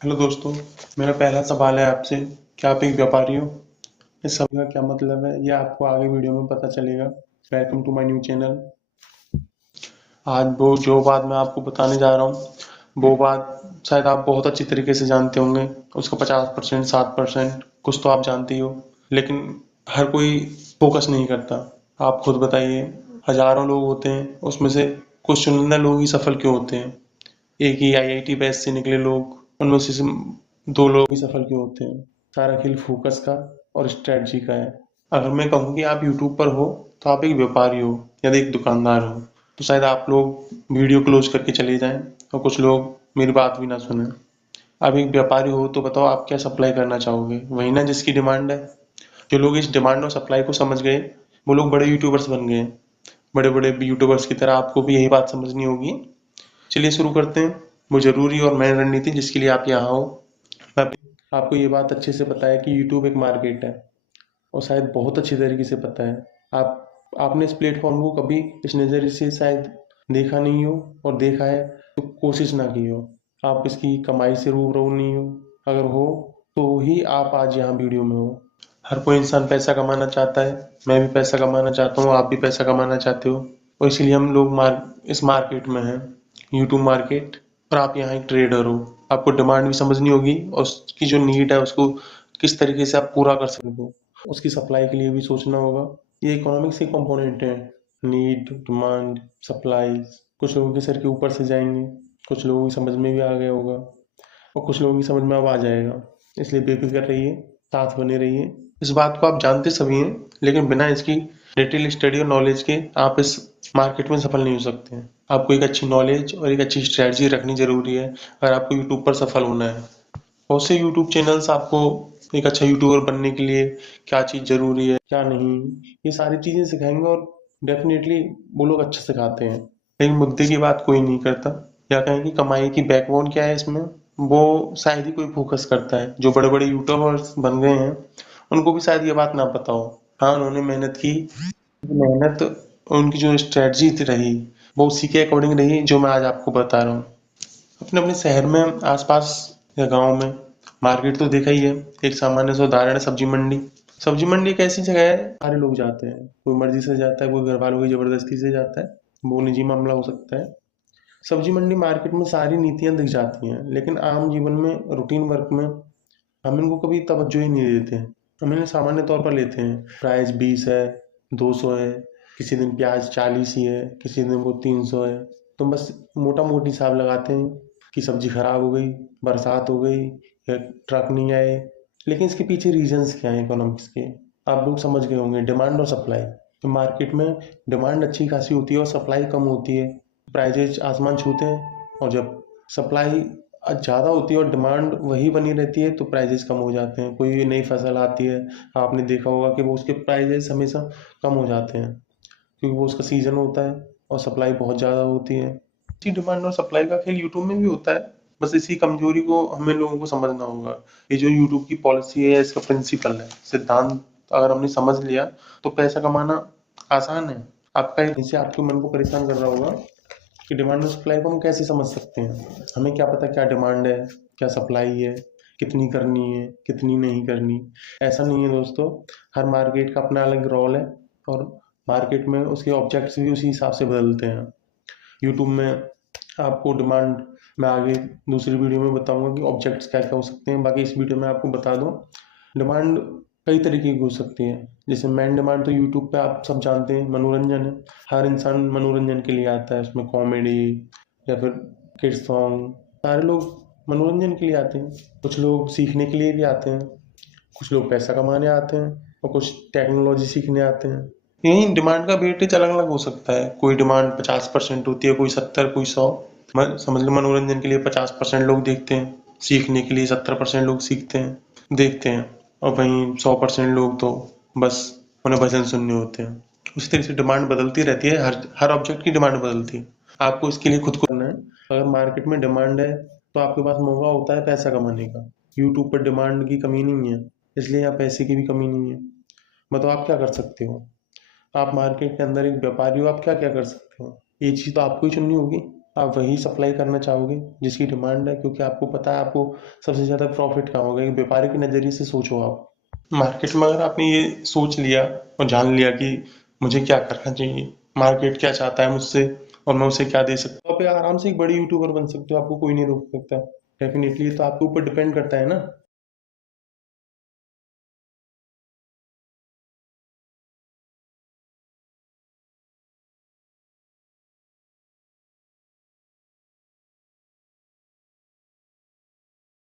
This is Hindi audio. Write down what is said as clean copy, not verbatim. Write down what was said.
हेलो दोस्तों, मेरा पहला सवाल है आपसे, क्या आप एक व्यापारी हो? इस शब्द का क्या मतलब है, ये आपको आगे वीडियो में पता चलेगा। Welcome to my new channel. आज वो जो बात मैं आपको बताने जा रहा हूँ, वो बात शायद आप बहुत अच्छी तरीके से जानते होंगे। उसका 50%, 7% कुछ तो आप जानते ही हो, लेकिन हर कोई फोकस नहीं करता। आप खुद बताइए, हजारों लोग होते हैं, उसमें से कुछ चुनिंदा लोग ही सफल क्यों होते हैं? एक ही आईआईटी बैच से निकले लोग, उनमें से दो लोग ही सफल क्यों होते हैं? सारा खेल फोकस का और स्ट्रेटजी का है। अगर मैं कहूँ कि आप यूट्यूब पर हो, तो आप एक व्यापारी हो या एक दुकानदार हो, तो शायद आप लोग वीडियो क्लोज करके चले जाएं और कुछ लोग मेरी बात भी ना सुने। आप एक व्यापारी हो तो बताओ, आप क्या सप्लाई करना चाहोगे? वही ना जिसकी डिमांड है। जो लोग इस डिमांड और सप्लाई को समझ गए, वो लोग बड़े यूट्यूबर्स बन गए। बड़े बड़े यूट्यूबर्स की तरह आपको भी यही बात समझनी होगी। चलिए शुरू करते हैं। वो जरूरी और मेन रणनीति जिसके लिए आप यहाँ हो। मैं आपको ये बात अच्छे से पता है कि यूट्यूब एक मार्केट है, और शायद बहुत अच्छी तरीके से पता है। आपने इस प्लेटफॉर्म को कभी इस नज़रिए से शायद देखा नहीं हो, और देखा है तो कोशिश ना की हो। आप इसकी कमाई से रूबरू नहीं हो। अगर हो तो ही आप आज यहाँ वीडियो में हो। हर कोई इंसान पैसा कमाना चाहता है। मैं भी पैसा कमाना चाहता हूँ, आप भी पैसा कमाना चाहते हो, और इसीलिए हम लोग इस मार्केट में हैं, यूट्यूब मार्केट। और आप यहाँ एक ट्रेडर हो। आपको डिमांड भी समझनी होगी, और उसकी जो नीड है उसको किस तरीके से आप पूरा कर सकते हो, उसकी सप्लाई के लिए भी सोचना होगा। ये इकोनॉमिक्स के कंपोनेंट हैं, नीड, डिमांड, सप्लाई। कुछ लोगों के सर के ऊपर से जाएंगे, कुछ लोगों की समझ में भी आ गया होगा, और कुछ लोगों की समझ में अब आ जाएगा। इसलिए बेफिक्र रहिए, साथ बने रहिए। इस बात को आप जानते सभी हैं, लेकिन बिना इसकी डिटेल स्टडी और नॉलेज के आप इस मार्केट में सफल नहीं हो सकते हैं। आपको एक अच्छी नॉलेज और एक अच्छी स्ट्रेटजी रखनी जरूरी है, अगर आपको यूट्यूब पर सफल होना है। बहुत से यूट्यूब चैनल्स आपको एक अच्छा यूट्यूबर बनने के लिए क्या चीज़ ज़रूरी है, क्या नहीं, ये सारी चीज़ें सिखाएंगे, और डेफिनेटली वो लोग अच्छा सिखाते हैं। लेकिन मुद्दे की बात कोई नहीं करता, या कहें कि कमाई की बैकबोन क्या है इसमें, वो शायद ही कोई फोकस करता है। जो बड़े बड़े यूट्यूबर्स बन गए हैं, उनको भी शायद ये बात ना पता हो। हाँ, उन्होंने मेहनत की। मेहनत, उनकी जो स्ट्रेटजी रही, वो उसी के अकॉर्डिंग रही जो मैं आज आपको बता रहा हूँ। अपने अपने शहर में, आसपास या गांव में मार्केट तो देखा ही है। एक सामान्य सा उदाहरण है सब्जी मंडी। सब्जी मंडी एक ऐसी जगह है, सारे लोग जाते हैं। कोई मर्जी से जाता है, कोई घर वालों की जबरदस्ती से जाता है, वो निजी मामला हो सकता है। सब्जी मंडी मार्केट में सारी नीतियां दिख जाती हैं, लेकिन आम जीवन में, रूटीन वर्क में हम इनको कभी तवज्जो ही नहीं देते हैं। हम इन्हें सामान्य तौर पर लेते हैं। प्राइस 20 है, 200 है, किसी दिन प्याज 40 ही है, किसी दिन वो 300 है। तो बस मोटा मोटी हिसाब लगाते हैं कि सब्जी खराब हो गई, बरसात हो गई, या ट्रक नहीं आए। लेकिन इसके पीछे रीजंस क्या हैं इकोनॉमिक्स के, आप लोग समझ गए होंगे। डिमांड और सप्लाई। तो मार्केट में डिमांड अच्छी खासी होती है और सप्लाई कम होती है, प्राइजेज आसमान छूते हैं। और जब सप्लाई ज़्यादा होती है और डिमांड वही बनी रहती है, तो प्राइजेस कम हो जाते हैं। कोई भी नई फसल आती है, आपने देखा होगा कि वो उसके प्राइजेस हमेशा कम हो जाते हैं, क्योंकि वो उसका सीजन होता है और सप्लाई बहुत ज़्यादा होती है। इसी डिमांड और सप्लाई का खेल यूट्यूब में भी होता है। बस इसी कमजोरी को हमें लोगों को समझना होगा। ये जो यूट्यूब की पॉलिसी है, इसका प्रिंसिपल है, सिद्धांत, अगर हमने समझ लिया तो पैसा कमाना आसान है। आपका इसे आपके मन को परेशान कर रहा होगा कि डिमांड और सप्लाई को हम कैसे समझ सकते हैं। हमें क्या पता क्या डिमांड है, क्या सप्लाई है, कितनी करनी है, कितनी नहीं करनी। ऐसा नहीं है दोस्तों। हर मार्केट का अपना अलग रोल है, और मार्केट में उसके ऑब्जेक्ट्स भी उसी हिसाब से बदलते हैं। यूट्यूब में आपको डिमांड, मैं आगे दूसरी वीडियो में बताऊंगा कि ऑब्जेक्ट्स क्या क्या हो सकते हैं। बाकी इस वीडियो में आपको बता दूं, डिमांड कई तरीके की हो सकती है। जैसे मेन डिमांड तो यूट्यूब पे आप सब जानते हैं, मनोरंजन है। हर इंसान मनोरंजन के लिए आता है, उसमें कॉमेडी या फिर किड्स सॉन्ग, सारे लोग मनोरंजन के लिए आते हैं। कुछ लोग सीखने के लिए भी आते हैं, कुछ लोग पैसा कमाने आते हैं, और कुछ टेक्नोलॉजी सीखने आते हैं। यही डिमांड का वेटेज अलग अलग हो सकता है। कोई डिमांड 50% होती है, कोई 70, कोई 100। समझ लो मनोरंजन के लिए 50% लोग देखते हैं, सीखने के लिए 70% लोग सीखते हैं, देखते हैं, और वहीं 100% लोग तो बस उन्हें भजन सुनने होते हैं। उसी तरह से डिमांड बदलती रहती है, हर हर ऑब्जेक्ट की डिमांड बदलती है। आपको इसके लिए खुद को करना है। अगर मार्केट में डिमांड है, तो आपके पास मौका होता है पैसा कमाने का। यूट्यूब पर डिमांड की कमी नहीं है, इसलिए यहाँ पैसे की भी कमी नहीं है। बताओ आप क्या कर सकते हो? आप मार्केट के अंदर एक व्यापारी हो, आप क्या क्या कर सकते हो? ये चीज़ तो आपको ही चुननी होगी। आप वही सप्लाई करना चाहोगे जिसकी डिमांड है, क्योंकि आपको पता है आपको सबसे ज़्यादा प्रॉफिट कहाँ होगा। एक व्यापारी के नज़रिए से सोचो आप। मार्केट में अगर आपने ये सोच लिया और जान लिया कि मुझे क्या करना चाहिए, मार्केट क्या चाहता है मुझसे और मैं उसे क्या दे सकता हूँ, आप आराम से एक बड़ी यूट्यूबर बन सकते हो, आपको कोई नहीं रोक सकता। डेफिनेटली तो आपके ऊपर डिपेंड करता है ना।